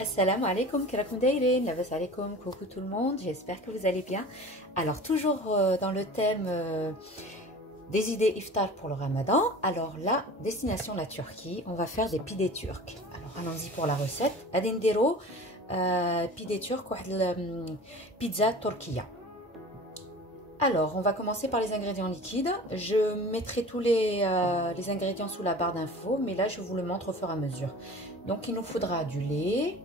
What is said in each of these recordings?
Assalamu alaikum, kirakoum dairin, labas alaikum, coucou tout le monde, j'espère que vous allez bien. Alors toujours dans le thème des idées iftar pour le ramadan. Alors là, destination la Turquie, on va faire des pidés turcs. Alors allons-y pour la recette. Adindero pidés turcs, pizza turquia. Alors on va commencer par les ingrédients liquides. Je mettrai tous les ingrédients sous la barre d'infos, mais là je vous le montre au fur et à mesure. Donc il nous faudra du lait.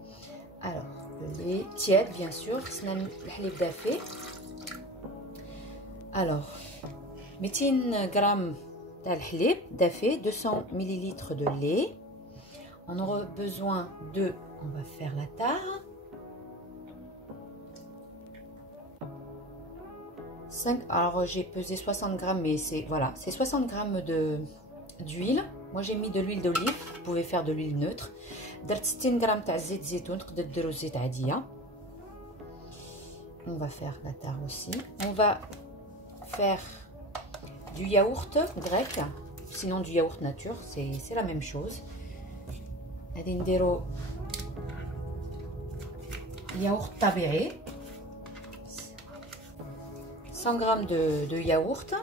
Alors le lait tiède bien sûr, alors 200 grammes d'halib dafé, 200 ml de lait. On aura besoin de, on va faire la tare, 5, alors j'ai pesé 60 grammes, mais c'est voilà, c'est 60 grammes d'huile. Moi j'ai mis de l'huile d'olive, vous pouvez faire de l'huile neutre. 60 grammes de زيت زيتون, تقدر ديروا زيت عاديه. On va faire la tare aussi. On va faire du yaourt grec, sinon du yaourt nature, c'est la même chose. غادي نديروا yaourt طبيعي, 100 grammes de yaourt.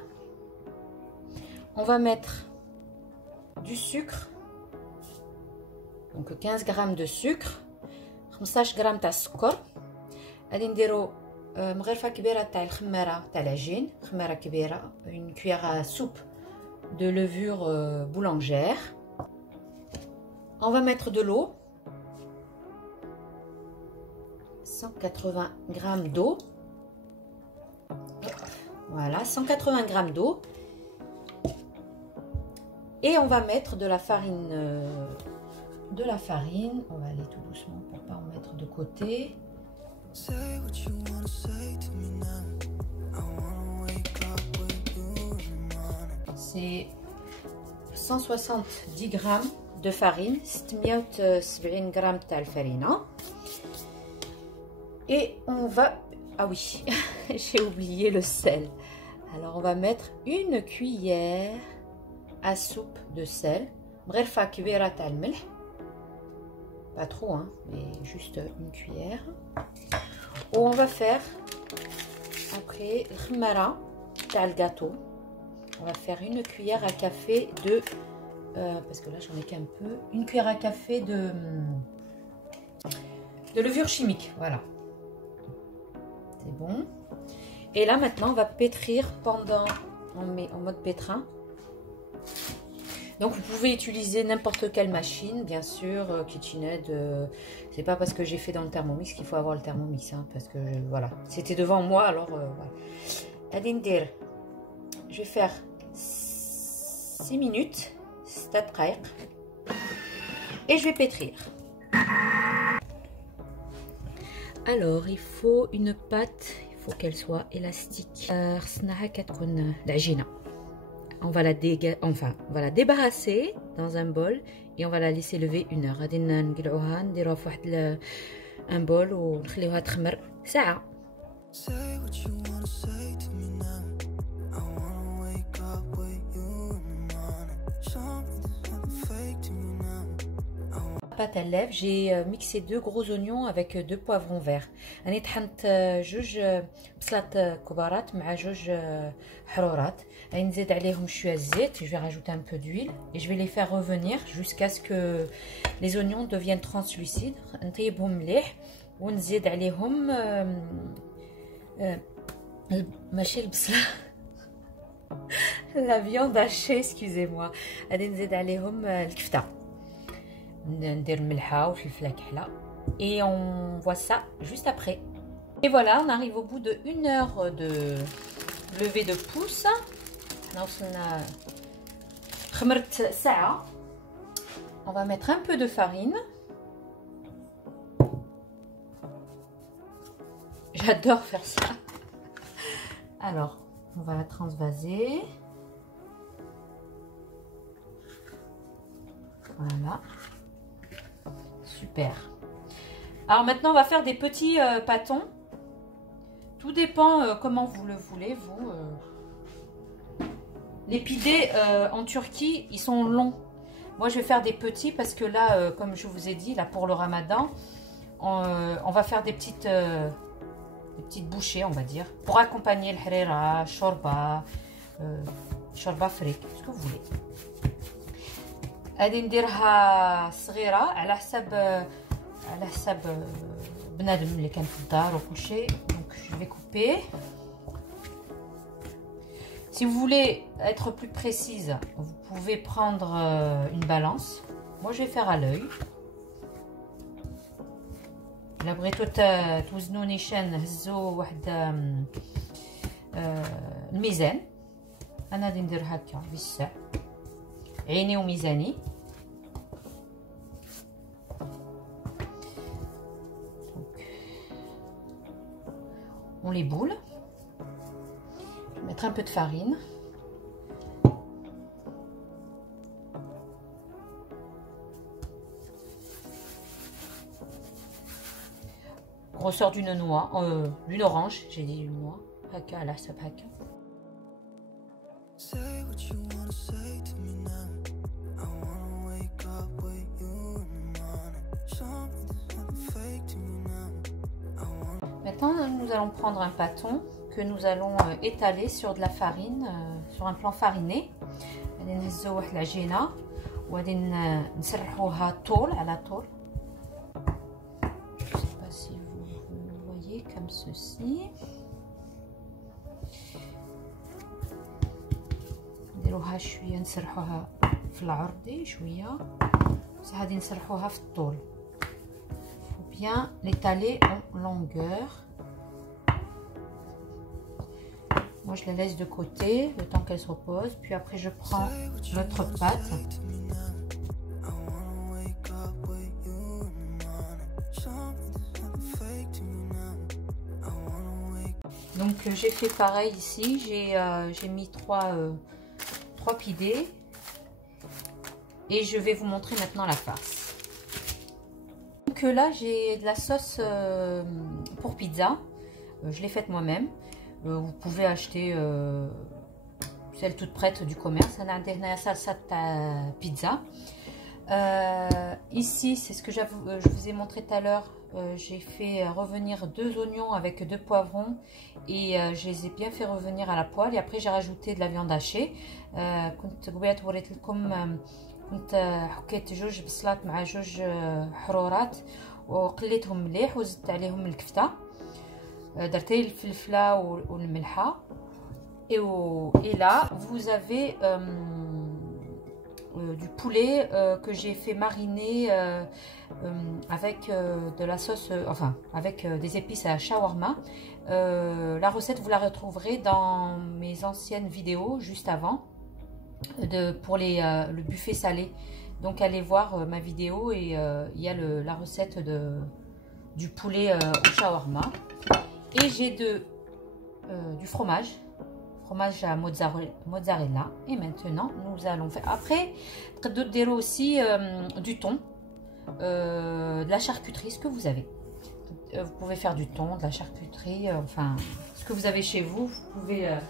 On va mettre du sucre, donc 15 grammes de sucre, 15 grammes تاع السكر. غادي نديرو مغرفه كبيره تاع الخماره تاع العجين، خماره كبيره، une cuillère à soupe de levure boulangère. On va mettre de l'eau, 180 grammes d'eau. Voilà, 180 grammes d'eau. Et on va mettre de la farine. On va aller tout doucement pour pas en mettre de côté. C'est 170 grammes de farine, 670 grammes de farine. Et on va, ah oui, j'ai oublié le sel. Alors on va mettre une cuillère à soupe de sel. Pas trop, hein, mais juste une cuillère. On va faire après le gâteau. On va faire une cuillère à café de parce que là j'en ai qu'un peu, une cuillère à café de levure chimique. Voilà, c'est bon. Et là maintenant on va pétrir pendant, on met en mode pétrin. Donc vous pouvez utiliser n'importe quelle machine, bien sûr, KitchenAid. C'est pas parce que j'ai fait dans le Thermomix qu'il faut avoir le Thermomix, hein, parce que voilà, c'était devant moi, alors voilà. Adindir, je vais faire 6 minutes, et je vais pétrir. Alors il faut une pâte, il faut qu'elle soit élastique. On va la débarrasser dans un bol et on va la laisser lever 1 heure. غادي نقلعوها نديروها في واحد un bol ونخليوها تخمر ساعة. Pâte à lèvres, j'ai mixé 2 gros oignons avec 2 poivrons verts. أنا طحنت 2 بصلات كبارات مع 2 حرورات. غادي نزيد عليهم شويه الزيت. Je vais rajouter un peu d'huile et je vais les faire revenir jusqu'à ce que les oignons deviennent translucides. نطيبهم مليح ونزيد عليهم ماشي البصله la viande hachée, excusez-moi. غادي نزيد عليهم الكفته. ندير ملحه وفلفله كحله et on voit ça juste après. Et voilà, on arrive au bout de 1 heure de levée de pouce. On va mettre un peu de farine. J'adore faire ça. Alors, on va la transvaser. Voilà. Super. Alors maintenant, on va faire des petits pâtons. Tout dépend comment vous le voulez, vous. Les pidés en Turquie, ils sont longs. Moi, je vais faire des petits parce que là, comme je vous ai dit, là pour le ramadan, on va faire des petites bouchées, on va dire, pour accompagner le harira, shorba, shorba frik, ce que vous voulez. غادي نديرها صغيره على حساب بنادم اللي كان في الدار وكل شيء. Donc je vais couper. Si vous voulez être plus précise, vous pouvez prendre une balance. Moi je vais faire à l'œil. لا بغيتو توزنوا نيشان هزوا واحد الميزان. انا غادي ندير هكا بالساع عيني وميزاني. On les boule. Je vais mettre un peu de farine. On ressort d'une noix, d'une orange, j'ai dit une noix. Haka la sab haka. Maintenant, nous allons prendre un pâton que nous allons étaler sur de la farine, sur un plan fariné. غادي نهزو واحد العجينه وغادي نسرحوها طول على طول. Je sais pas si vous voyez comme ceci. نديروها شويه نسرحوها في العرضي شويه بس غادي نسرحوها في الطول. Bien l'étaler en longueur. Moi je la laisse de côté le temps qu'elle se repose, puis après je prends notre pâte. Donc j'ai fait pareil ici, j'ai mis trois pidés et je vais vous montrer maintenant la farce. Donc là j'ai de la sauce pour pizza, je l'ai faite moi-même. Vous pouvez acheter celle toute prête du commerce. Pizza. Ici c'est ce que je vous ai montré tout à l'heure. J'ai fait revenir 2 oignons avec 2 poivrons et je les ai bien fait revenir à la poêle. Et après j'ai rajouté de la viande hachée. كنت حكيت 2 بصلات مع 2 حرورات وقليتهم مليح وزدت عليهم الكفته درت الفلفله والملحه. Et là vous avez du poulet que j'ai fait mariner avec de la sauce, enfin avec des épices à shawarma. La recette vous la retrouverez dans mes anciennes vidéos juste avant pour le buffet salé. Donc allez voir ma vidéo et il y a la recette du poulet au shawarma. Et j'ai du fromage à mozzarella. Et maintenant nous allons faire, après aussi du thon, de la charcuterie, ce que vous avez. Vous pouvez faire du thon, de la charcuterie, enfin ce que vous avez chez vous, vous pouvez faire.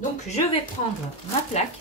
Donc je vais prendre ma plaque.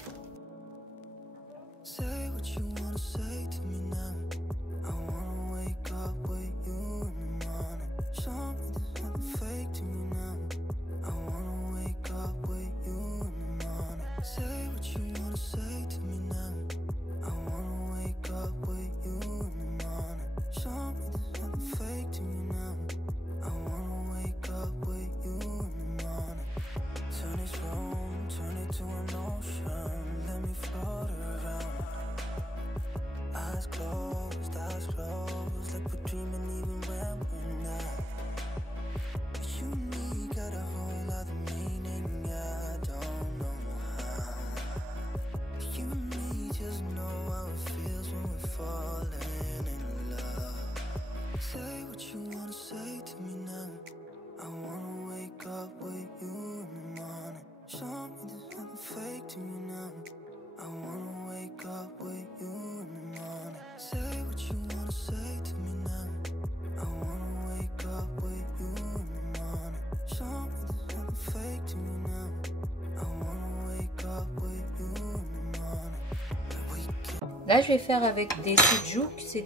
Là, je vais faire avec des sucuk, c'est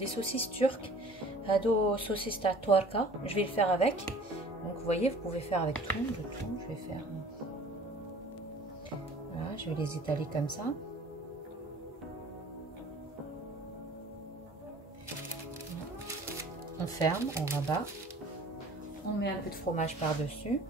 des saucisses turques Hado saucisse ta tuarka, je vais le faire avec. Donc vous voyez, vous pouvez faire avec tout, de tout. Je vais faire. Voilà, je vais les étaler comme ça. On ferme, on rabat. On met un peu de fromage par-dessus.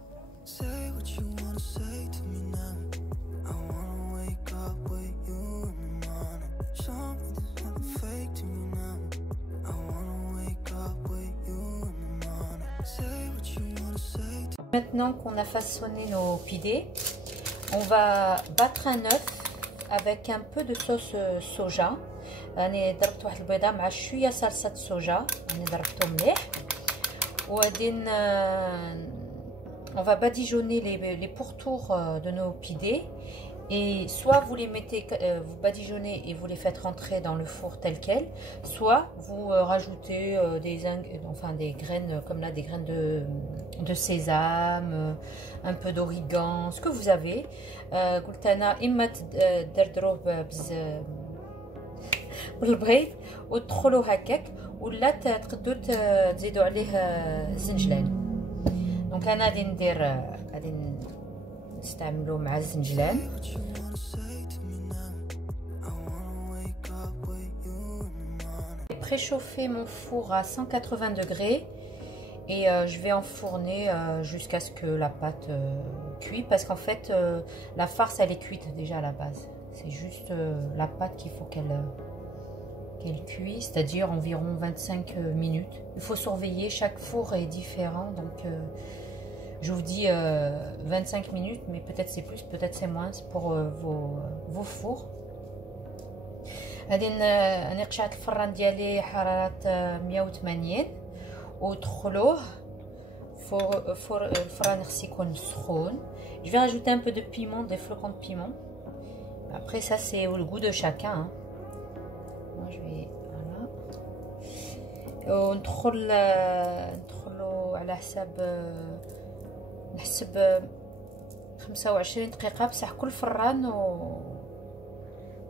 Maintenant qu'on a façonné nos pidés, on va battre un œuf avec un peu de sauce soja. أنا ضربت واحد البيضة مع شوية صلصة soja. أنا ضربته مليح. وبعدين on va badigeonner les pourtours de nos pidés. Et soit vous les mettez, vous badigeonnez et vous les faites rentrer dans le four tel quel, soit vous rajoutez des graines comme là, des graines de sésame, un peu d'origan, ce que vous avez. قلت أنا إما تدردروه بالبيض وتدخلوا هكاك ولا تقدروا تزيدوا عليه زنجلان. دونك أنا غادي نستعملو مع الزنجلان. J'ai préchauffé mon four à 180 degrés et je vais enfourner jusqu'à ce que la pâte cuit, parce qu'en fait la farce elle est cuite déjà à la base. C'est juste la pâte qu'il faut qu'elle cuise, c'est-à-dire environ 25 minutes. Il faut surveiller, chaque four est différent, donc je vous dis 25 minutes, mais peut-être c'est plus, peut-être c'est moins pour vos fours. غادي نقشعت الفران ديالي حرارة 180 ودخلوه فور الفران خص يكون سخون. Je vais rajouter un peu de piment, des flocons de piment. Après ça c'est au goût de chacun, hein. Moi je vais voilà. وندخلو على نحسب 25 دقيقة بصح كل فران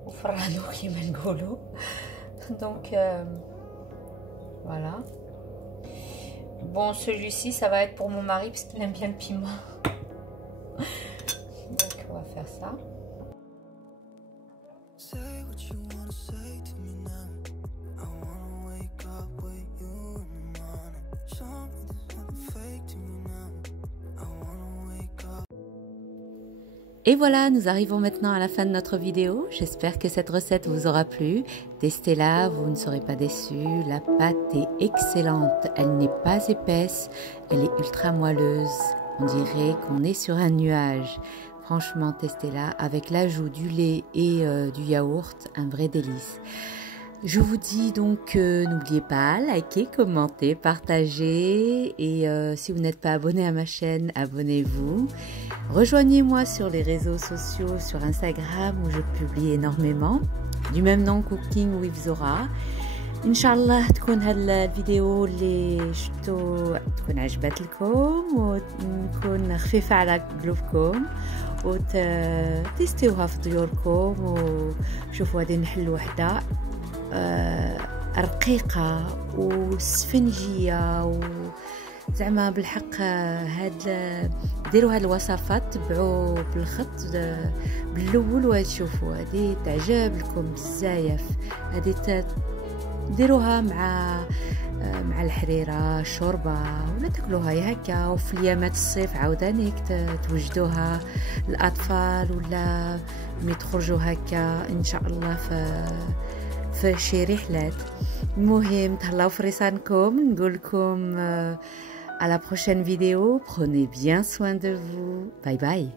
وفرانو كيما نقولوا. Donc voilà. Bon, celui-ci ça va être pour mon mari parce qu'il aime bien le piment. Donc on va faire ça. Et voilà, nous arrivons maintenant à la fin de notre vidéo. J'espère que cette recette vous aura plu. Testez-la, vous ne serez pas déçus. La pâte est excellente. Elle n'est pas épaisse, elle est ultra moelleuse. On dirait qu'on est sur un nuage. Franchement, testez-la avec l'ajout du lait et du yaourt, un vrai délice. Je vous dis donc, n'oubliez pas, likez, commentez, partagez, et si vous n'êtes pas abonné à ma chaîne, abonnez-vous. Rejoignez-moi sur les réseaux sociaux, sur Instagram où je publie énormément, du même nom, Cooking with Zora. Inshallah تكون الفيديو اللي شفتو تكون عجبت لكم وتكون خفيفة على قلوبكم وتستوها في ديوركم. وشوفوا غادي نحل وحده رقيقة وسفنجية زعما بالحق. ديروا هاد الوصفات تبعوا بالخط بالاول وتشوفوا هذه تعجب لكم بزاف. هذه ديروها مع الحريره الشوربه ولا تاكلوها هي هكا. وفي ايامات الصيف عاوداني توجدوها الاطفال ولا ملي تخرجوا هكا ان شاء الله في شي رحلات. المهم تهلاو في ريسانكم. نقول لكم à la prochaine vidéo. Prenez bien soin de vous. Bye bye.